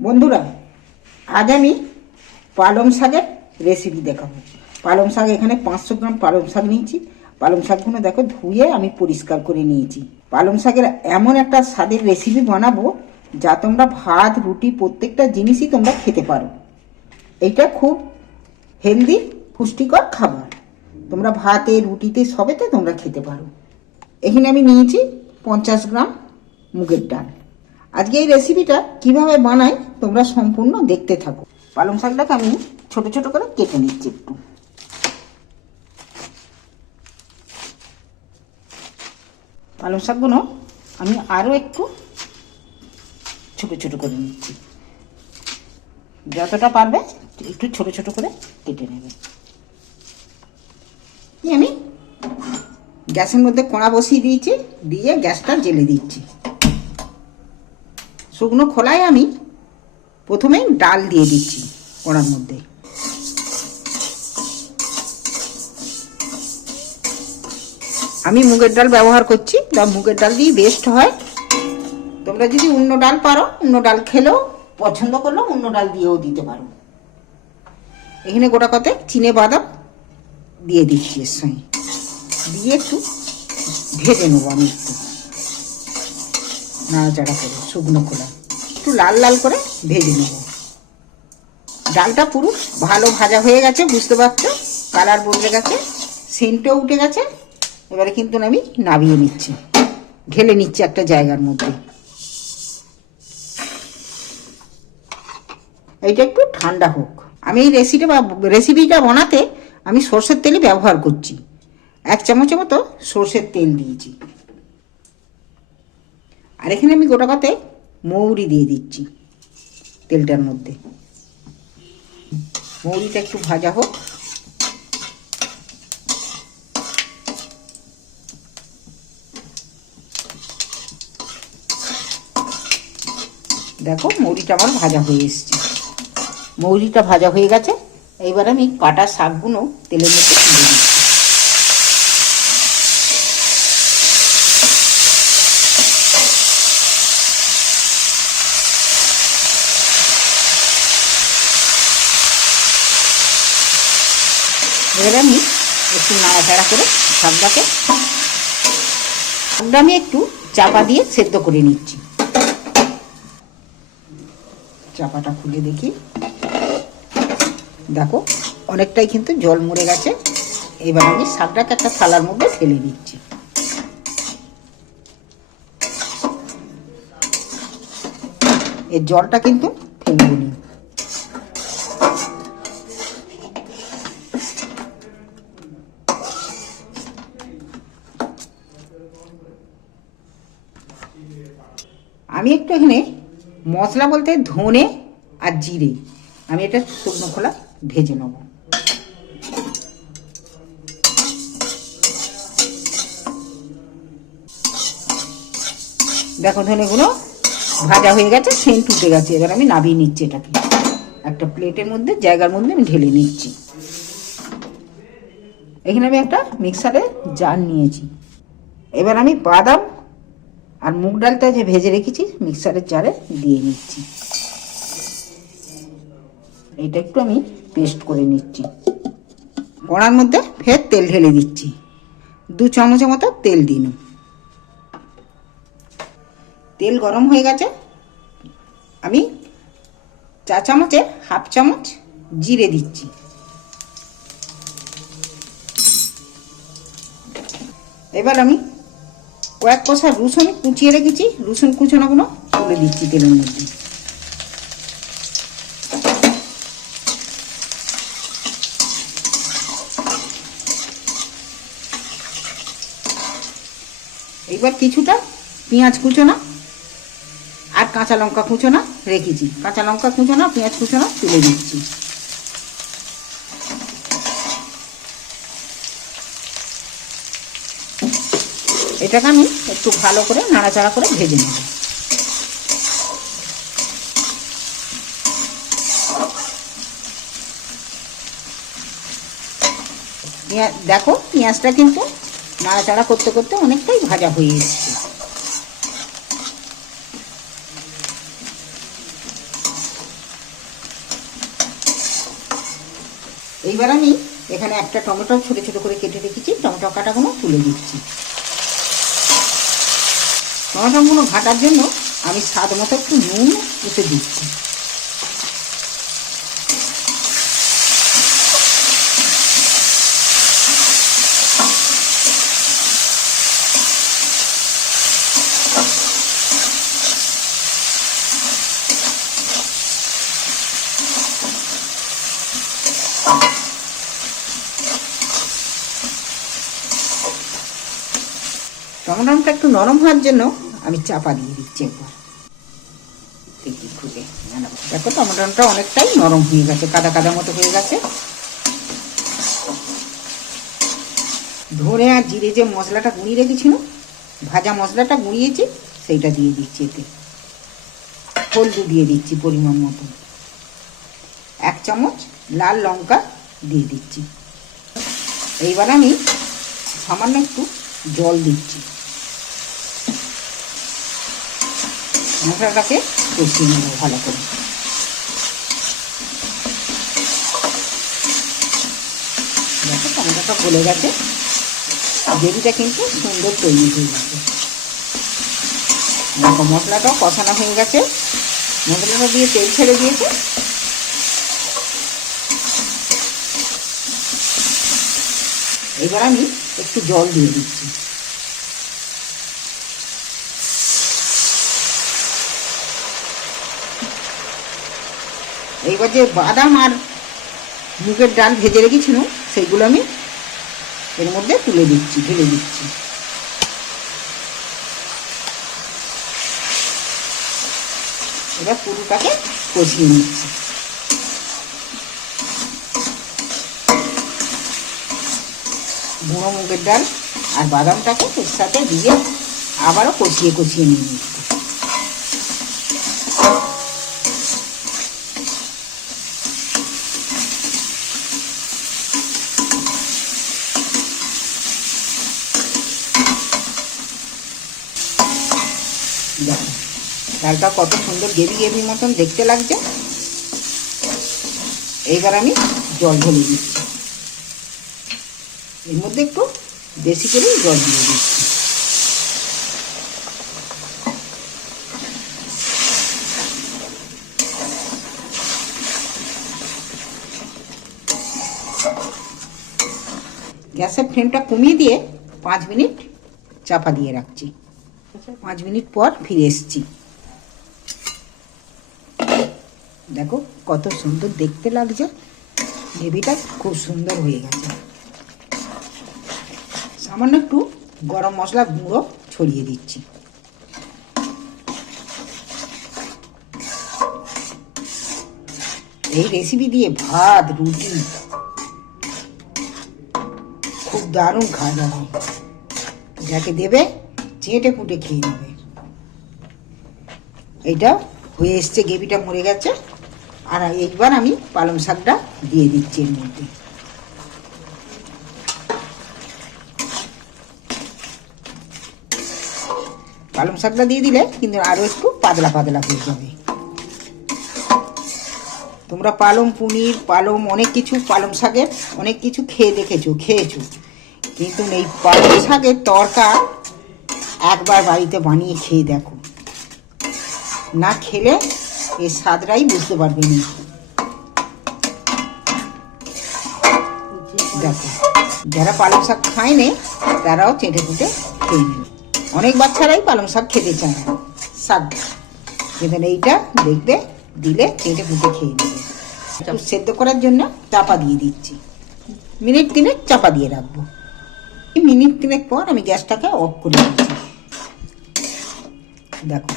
বন্ধুরা, আজ আমি পালং শাকের রেসিপি দেখাবো। পালং শাক এখানে পাঁচশো গ্রাম পালং শাক নিয়েছি। পালং শাকগুলো দেখো ধুয়ে আমি পরিষ্কার করে নিয়েছি। পালং শাকের এমন একটা স্বাদের রেসিপি বানাবো যা তোমরা ভাত, রুটি, প্রত্যেকটা জিনিসই তোমরা খেতে পারো। এইটা খুব হেলদি পুষ্টিকর খাবার। তোমরা ভাতে, রুটিতে, সবেতে তোমরা খেতে পারো। এখানে আমি নিয়েছি পঞ্চাশ গ্রাম মুগের ডাল। আজকে এই রেসিপিটা কীভাবে বানাই তোমরা সম্পূর্ণ দেখতে থাকো। পালং শাকটাকে আমি ছোট ছোট করে কেটে নিচ্ছি একটু। পালং শাকগুলো আমি আরও একটু ছোট ছোট করে নিচ্ছি। যতটা পারবে একটু ছোট ছোট করে কেটে নেবে। আমি গ্যাসের মধ্যে কড়া বসিয়ে দিয়েছি, দিয়ে গ্যাসটা জেলে দিচ্ছি। শুকনো খোলায় আমি প্রথমে ডাল দিয়ে দিচ্ছি কড়ার মধ্যে। আমি মুগের ডাল ব্যবহার করছি। মুগের ডাল দিয়ে বেস্ট হয়। তোমরা যদি অন্য ডাল পারো, অন্য ডাল খেলেও, পছন্দ করলেও অন্য ডাল দিয়েও দিতে পারো। এখানে গোটা কতে চিনে বাদাম দিয়ে দিচ্ছি এর সঙ্গে। দিয়ে একটু ভেজে নেব আমি একটু। নাড়াচাড়া করে, শুকনো খোলা একটু লাল লাল করে ভেজে নেব। ডালটা পুরো ভালো ভাজা হয়ে গেছে, বুঝতে পারছ? কালার বদলে গেছে, সেন্টও উঠে গেছে। এবারে কিন্তু আমি নাবিয়ে নিচ্ছি। ঢেলে নিচ্ছি একটা জায়গার মধ্যে। এইটা একটু ঠান্ডা হোক। আমি এই রেসিপিটা রেসিপিটা বানাতে আমি সর্ষের তেলই ব্যবহার করছি। এক চামচের মতো সর্ষের তেল দিয়েছি। আর এখানে আমি গোটা কাতে মৌরি দিয়ে দিচ্ছি তেলটার মধ্যে। মৌরিটা একটু ভাজা হোক। দেখো মৌরিটা আমার ভাজা হয়ে এসছে। মৌরিটা ভাজা হয়ে গেছে। এইবার আমি কাটা শাকগুলো তেলের মধ্যে তুলে দিচ্ছি এবারে আমি একটু নাড়াচাড়া করে শাকটাকে শাকটা আমি একটু চাপা দিয়ে সেদ্ধ করে নিচ্ছি। চাপাটা খুলে দেখি। দেখো, অনেকটাই কিন্তু জল মরে গেছে। এবার আমি শাকটাকে একটা থালার মধ্যে ফেলে দিচ্ছি এর জলটা কিন্তু ফেলব নি আমি একটু এখানে মশলা বলতে ধনে আর জিরে। আমি এটা শুকনো খোলা ভেজে নেব। দেখো ধনে ধনেগুলো ভাজা হয়ে গেছে, সেন্ট উঠে গেছে। এবার আমি নাবিয়ে নিচ্ছি এটাকে। একটা প্লেটের মধ্যে, জায়গার মধ্যে আমি ঢেলে নিচ্ছি। এখানে আমি একটা মিক্সারে জার নিয়েছি। এবার আমি বাদাম আর মুগ ডালটা যে ভেজে রেখেছি, মিক্সারের জারে দিয়ে নিচ্ছি। এটা একটু আমি পেস্ট করে নিচ্ছি। কড়ার মধ্যে ফের তেল ঢেলে দিচ্ছি। দু চামচের মতো তেল দিন তেল গরম হয়ে গেছে। আমি চা চামচের হাফ চামচ জিরে দিচ্ছি। এবার আমি কয়েক কষা রসুন কুচিয়ে রেখেছি, রসুন কুচানোগুলো তুলে দিচ্ছি তেলের মধ্যে। এইবার কিছুটা পেঁয়াজ কুচোনা আর কাঁচা লঙ্কা কুচোনা রেখেছি। কাঁচা লঙ্কা কুচোনা, পেঁয়াজ কুচোনা, তুলে দিচ্ছি। এটাকে আমি একটু ভালো করে নাড়াচাড়া করে ভেজে নেব। দেখো পেঁয়াজটা কিন্তু নাড়াচাড়া করতে করতে অনেকটাই ভাজা হয়ে গেছে এইবার আমি এখানে একটা টমেটো ছোটো ছোটো করে কেটে রেখেছি, টমেটো কাটাগুলো তুলে দিচ্ছি। টমেটোগুলো ঘাটার জন্য আমি স্বাদ মতো একটু নুন উঠে দিচ্ছি। টমেটোটা একটু নরম হওয়ার জন্য আমি চাপা দিয়ে দিচ্ছি একবার। দেখি খুলে দেখো, টমেটোটা অনেকটাই নরম হয়ে গেছে, কাদা কাদা মতো হয়ে গেছে। ধরে আর জিরে যে মশলাটা গুঁড়িয়ে রেখেছিল ভাজা মশলাটা গুঁড়িয়েছি, সেইটা দিয়ে দিচ্ছি এতে। হলদু দিয়ে দিচ্ছি পরিমাণ মতো। এক চামচ লাল লঙ্কা দিয়ে দিচ্ছি। এইবার আমি সামান্য একটু জল দিচ্ছি। মশলাটাকে কষিয়ে নেব ভালো করে। দেখো, টমেটোটা গলে গেছে। গ্রেভিটা কিন্তু সুন্দর তৈরি হয়ে গেছে। দেখো, মশলাটাও কষানো হয়ে গেছে। মশলাটা দিয়ে তেল ছেড়ে দিয়েছে। এবার আমি একটু জল দিয়ে দিচ্ছি। এইবার যে বাদাম আর মুগের ডাল ভেজে রেখেছিল, সেইগুলো আমি এর মধ্যে তুলে দিচ্ছি, ঢেলে দিচ্ছি। এবার পুরোটাকে কষিয়ে নিচ্ছি। গুঁড়ো মুগের ডাল আর বাদামটাকে এর সাথে দিয়ে আবারও কষিয়ে কষিয়ে নিয়ে নিচ্ছি দেখো ডালটা কত সুন্দর গেবি গেবি মতন দেখতে লাগছে। এইবার আমি জল ঢেলে দিচ্ছি। এর মধ্যে একটু বেশি করে জল দিয়ে দিচ্ছি। গ্যাসের ফ্লেমটা কমিয়ে দিয়ে পাঁচ মিনিট চাপা দিয়ে রাখছি। পাঁচ মিনিট পর ফিরে এসছি। দেখো, কত সুন্দর দেখতে লাগছে। গ্রেভিটা খুব সুন্দর হয়ে গেছে। সামান্য একটু গরম মশলা গুঁড়ো ছড়িয়ে দিচ্ছি। এই রেসিপি দিয়ে ভাত, রুটি, খুব দারুণ খাওয়া যাবে। যাকে দেবে চেটে ফুটে খেয়ে নেবে। এইটা হয়ে এসছে, গ্রেভিটা মরে গেছে। আর এইবার আমি পালং শাকটা দিয়ে দিচ্ছি এর মধ্যে। পালং শাকটা দিয়ে দিলে কিন্তু আরও একটু পাতলা পাতলা হয়ে যাবে। তোমরা পালং, পনির, পালং, অনেক কিছু পালং শাকের, অনেক কিছু খেয়ে দেখেছ, খেয়েছো। কিন্তু এই পালং শাকের তরকা একবার বাড়িতে বানিয়ে খেয়ে দেখো। না খেলে এর স্বাদটাই বুঝতে পারবে না। দেখো, যারা পালং শাক খায় নে, তারাও চেটে ফুটে খেয়ে নেবে। অনেক বাচ্চারাই পালং শাক খেতে চায় না। শাক কিন্তু এইটা দেখবে, দিলে চেটে ফুটে খেয়ে নেবে। সেদ্ধ করার জন্য চাপা দিয়ে দিচ্ছি। মিনিট তিনেক চাপা দিয়ে রাখব। মিনিট তিনেক পর আমি গ্যাসটাকে অফ করে দিচ্ছি। দেখো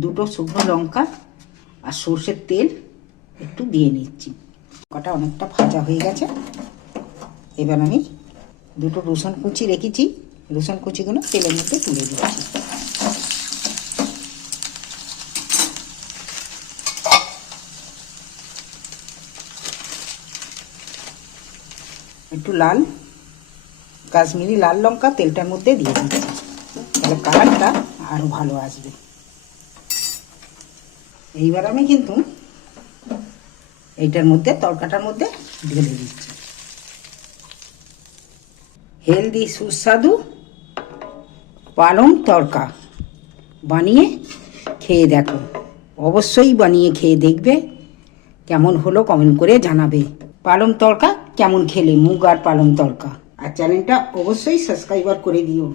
দুটো শুকনো লঙ্কা আর সর্ষের তেল একটু দিয়ে নিচ্ছি। লঙ্কাটা অনেকটা ভাজা হয়ে গেছে। এবার আমি দুটো রসুন কুচি রেখেছি। রসুন কুচিগুলো তেলের মধ্যে তুলে দিচ্ছি। একটু লাল, কাশ্মীরি লাল লঙ্কা তেলটার মধ্যে দিয়ে দিচ্ছি। তাহলে কালারটা আরও ভালো আসবে। এইবার আমি কিন্তু এইটার মধ্যে, তরকাটার মধ্যে ঢেলে দিচ্ছি। হেলদি, সুস্বাদু পালং তরকা বানিয়ে খেয়ে দেখো। অবশ্যই বানিয়ে খেয়ে দেখবে, কেমন হলো কমেন্ট করে জানাবে। পালং তরকা কেমন খেলে, মুগ আর পালং তরকা। আর চ্যানেলটা অবশ্যই সাবস্ক্রাইবার করে দিও।